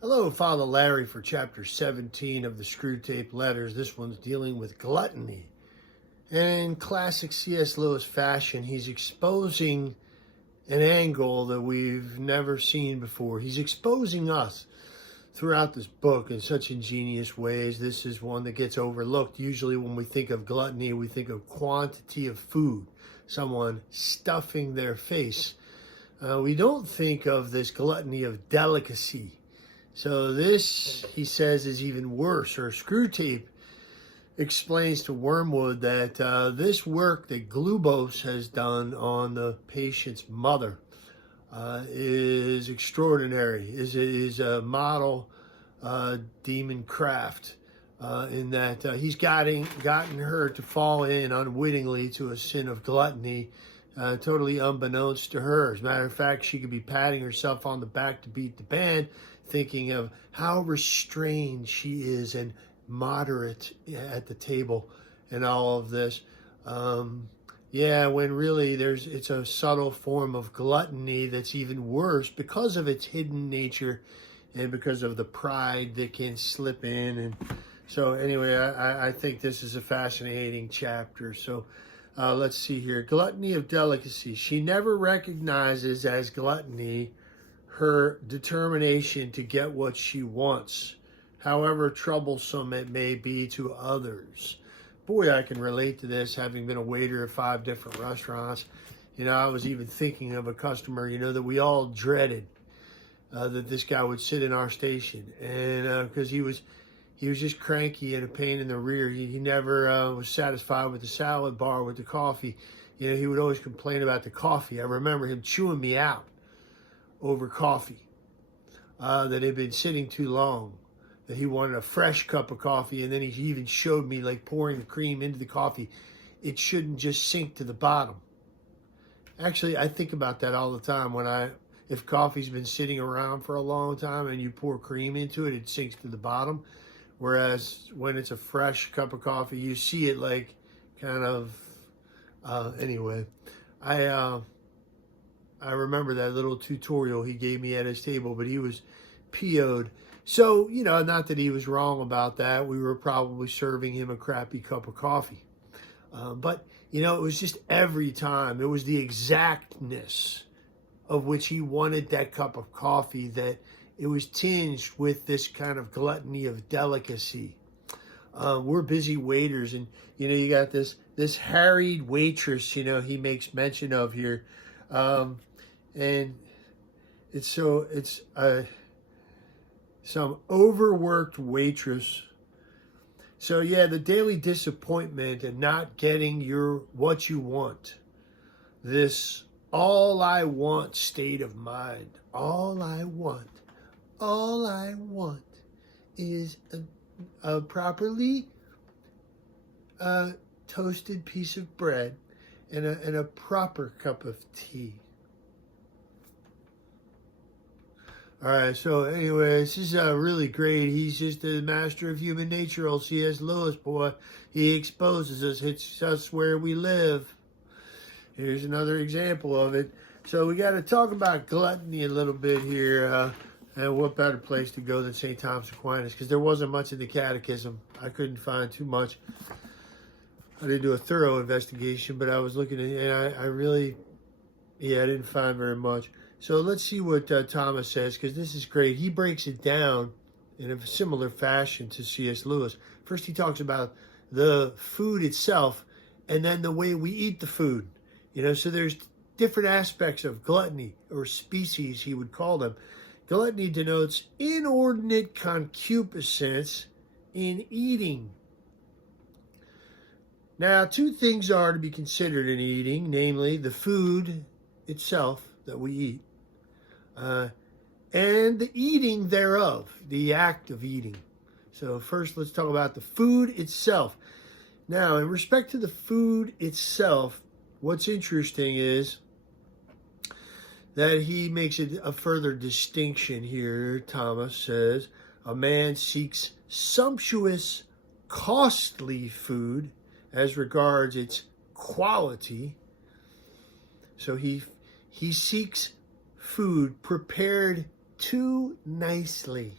Hello, Father Larry for chapter 17 of the Screwtape Letters. This one's dealing with gluttony. And in classic C.S. Lewis fashion, he's exposing an angle that we've never seen before. He's exposing us throughout this book in such ingenious ways. This is one that gets overlooked. Usually when we think of gluttony, we think of quantity of food, someone stuffing their face. We don't think of this gluttony of delicacy. So this, he says, is even worse. Or Screwtape explains to Wormwood that this work that Glubose has done on the patient's mother is extraordinary, is a model demon craft in that he's gotten her to fall in unwittingly to a sin of gluttony, totally unbeknownst to her. As a matter of fact, she could be patting herself on the back to beat the band, thinking of how restrained she is and moderate at the table and all of this. When really it's a subtle form of gluttony that's even worse because of its hidden nature and because of the pride that can slip in. And so anyway, I think this is a fascinating chapter. So let's see here. Gluttony of delicacy. She never recognizes as gluttony her determination to get what she wants, however troublesome it may be to others. Boy, I can relate to this, having been a waiter at 5 different restaurants. I was even thinking of a customer, that we all dreaded, that this guy would sit in our station. And because he was just cranky and a pain in the rear. He never was satisfied with the salad bar, with the coffee. He would always complain about the coffee. I remember him chewing me out over coffee that had been sitting too long, that he wanted a fresh cup of coffee. And then he even showed me, like, pouring the cream into the coffee, it shouldn't just sink to the bottom. Actually, I think about that all the time. If coffee's been sitting around for a long time and you pour cream into it, it sinks to the bottom. Whereas when it's a fresh cup of coffee, you see it like kind of, anyway, I remember that little tutorial he gave me at his table, but he was PO'd. So, not that he was wrong about that. We were probably serving him a crappy cup of coffee. But it was just every time. It was the exactness of which he wanted that cup of coffee that it was tinged with this kind of gluttony of delicacy. We're busy waiters, and, you got this harried waitress, he makes mention of here. And it's some overworked waitress. So yeah, the daily disappointment and not getting what you want. This all I want state of mind. All I want is a properly toasted piece of bread and a proper cup of tea. All right, so anyway, this is really great. He's just a master of human nature, old C.S. Lewis, boy. He exposes us, hits us where we live. Here's another example of it. So we got to talk about gluttony a little bit here. And what better place to go than St. Thomas Aquinas, because there wasn't much in the catechism. I couldn't find too much. I didn't do a thorough investigation, but I was looking at it, and I didn't find very much. So let's see what Thomas says, because this is great. He breaks it down in a similar fashion to C.S. Lewis. First, he talks about the food itself, and then the way we eat the food. So there's different aspects of gluttony, or species, he would call them. Gluttony denotes inordinate concupiscence in eating. Now, 2 things are to be considered in eating, namely the food itself that we eat, and the eating thereof, the act of eating. So first, let's talk about the food itself. Now, in respect to the food itself, what's interesting is that he makes a further distinction here. Thomas says, a man seeks sumptuous, costly food as regards its quality. So he seeks food prepared too nicely.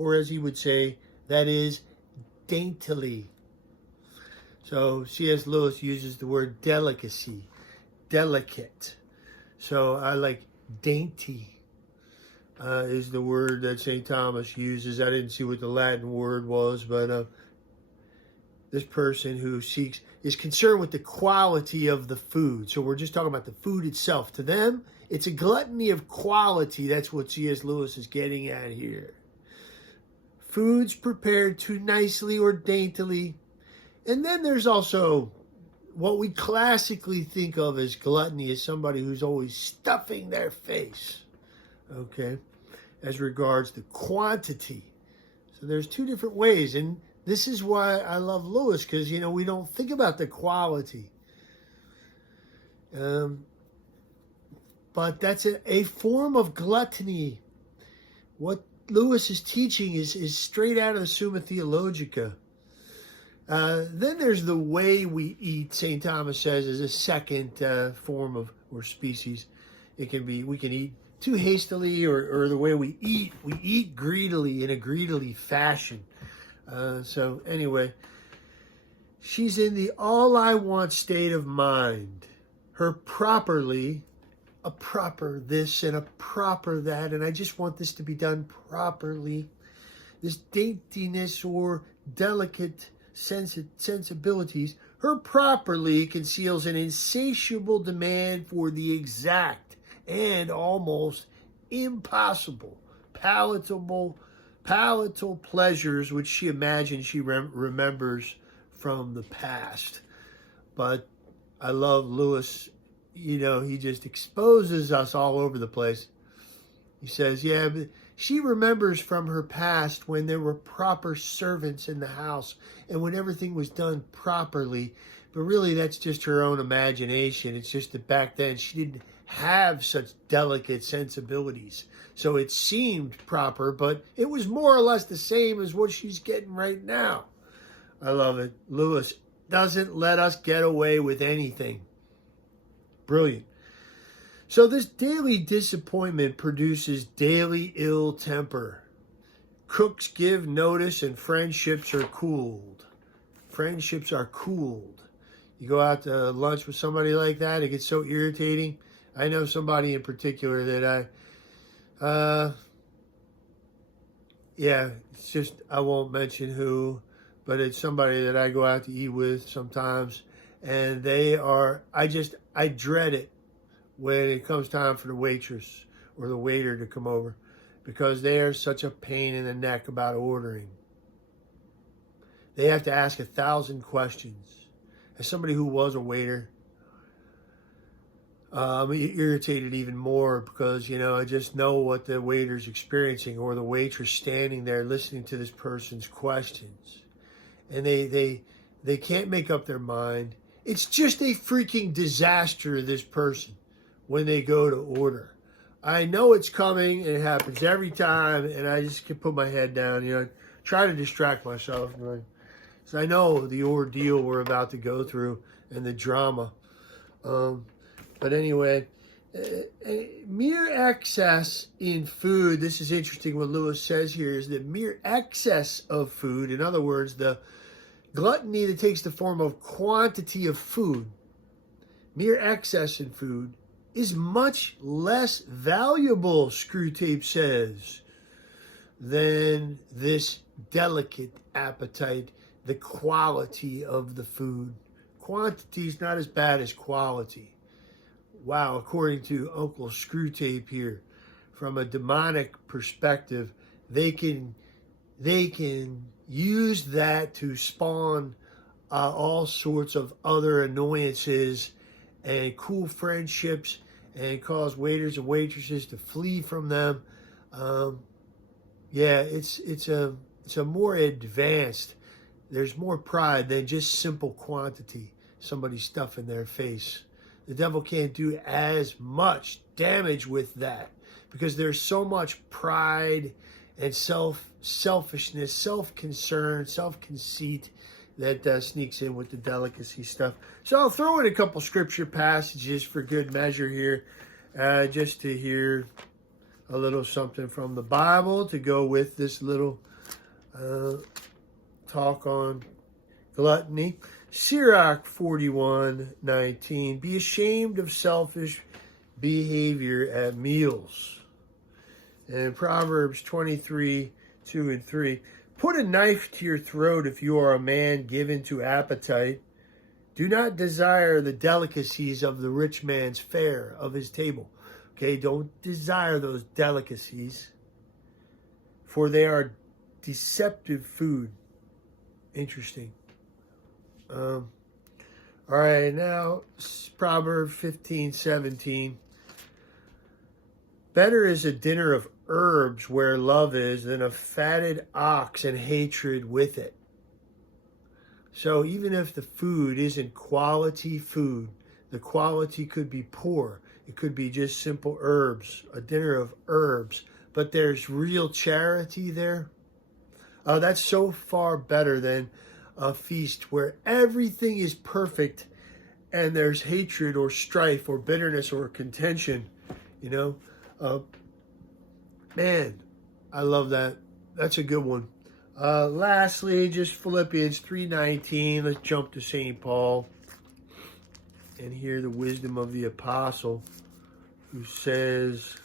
or as he would say, that is daintily. So C.S. Lewis uses the word delicacy, delicate. So I like dainty is the word that St. Thomas uses. I didn't see what the Latin word was, but this person who is concerned with the quality of the food. So we're just talking about the food itself. To them, it's a gluttony of quality. That's what C.S. Lewis is getting at here. Foods prepared too nicely or daintily. And then there's also what we classically think of as gluttony, as somebody who's always stuffing their face, okay, as regards the quantity. So there's two different ways, and this is why I love Lewis, because, we don't think about the quality. But that's a form of gluttony. What Lewis is teaching is straight out of the Summa Theologica. Then there's the way we eat. St. Thomas says is a second form of, or species. We can eat too hastily, or the way we eat greedily, in a greedily fashion. So anyway, she's in the all I want state of mind. Her properly, a proper this and a proper that, and I just want this to be done properly. This daintiness or delicate sensibilities, her properly conceals an insatiable demand for the exact and almost impossible palatable pleasures which she imagines she remembers from the past. But I love Lewis. He just exposes us all over the place. He says, yeah, but she remembers from her past when there were proper servants in the house and when everything was done properly. But really, that's just her own imagination. It's just that back then she didn't have such delicate sensibilities. So it seemed proper, but it was more or less the same as what she's getting right now. I love it. Lewis doesn't let us get away with anything. Brilliant. So this daily disappointment produces daily ill temper. Cooks give notice and friendships are cooled. Friendships are cooled. You go out to lunch with somebody like that, it gets so irritating. I know somebody in particular that it's just, I won't mention who, but it's somebody that I go out to eat with sometimes, and I dread it when it comes time for the waitress or the waiter to come over, because they are such a pain in the neck about ordering. They have to ask 1,000 questions. As somebody who was a waiter, I'm irritated even more because, I just know what the waiter's experiencing, or the waitress standing there listening to this person's questions. And they can't make up their mind. It's just a freaking disaster, this person, when they go to order. I know it's coming, and it happens every time, and I just can put my head down, try to distract myself. So I know the ordeal we're about to go through and the drama. But anyway, mere excess in food, this is interesting what Lewis says here, is that mere excess of food, in other words, the gluttony that takes the form of quantity of food, mere excess in food, is much less valuable, Screwtape says, than this delicate appetite, the quality of the food. Quantity is not as bad as quality. Wow, according to Uncle Screwtape here, from a demonic perspective, they can use that to spawn all sorts of other annoyances and cool friendships, and cause waiters and waitresses to flee from them. It's a more advanced. There's more pride than just simple quantity. Somebody stuffing their face. The devil can't do as much damage with that because there's so much pride and selfishness, self-concern, self-conceit that sneaks in with the delicacy stuff. So I'll throw in a couple scripture passages for good measure here, just to hear a little something from the Bible to go with this little talk on gluttony. Sirach 41:19. Be ashamed of selfish behavior at meals. And Proverbs 23:2-3. Put a knife to your throat if you are a man given to appetite. Do not desire the delicacies of the rich man's fare of his table. Okay, don't desire those delicacies, for they are deceptive food. Interesting. All right, now Proverbs 15:17. Better is a dinner of herbs where love is than a fatted ox and hatred with it. So even if the food isn't quality food, the quality could be poor. It could be just simple herbs, a dinner of herbs, but there's real charity there. That's so far better than a feast where everything is perfect and there's hatred or strife or bitterness or contention. Man, I love that. That's a good one. Lastly, just Philippians 3:19. Let's jump to St. Paul and hear the wisdom of the apostle, who says,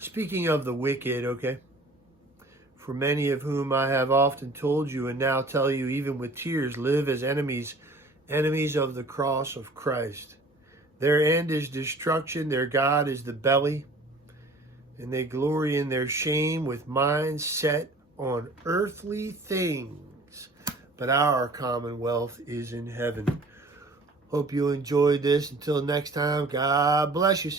speaking of the wicked, okay, for many of whom I have often told you and now tell you even with tears, live as enemies of the cross of Christ. Their end is destruction, their God is the belly, and they glory in their shame with minds set on earthly things. But our commonwealth is in heaven. Hope you enjoyed this. Until next time, God bless you.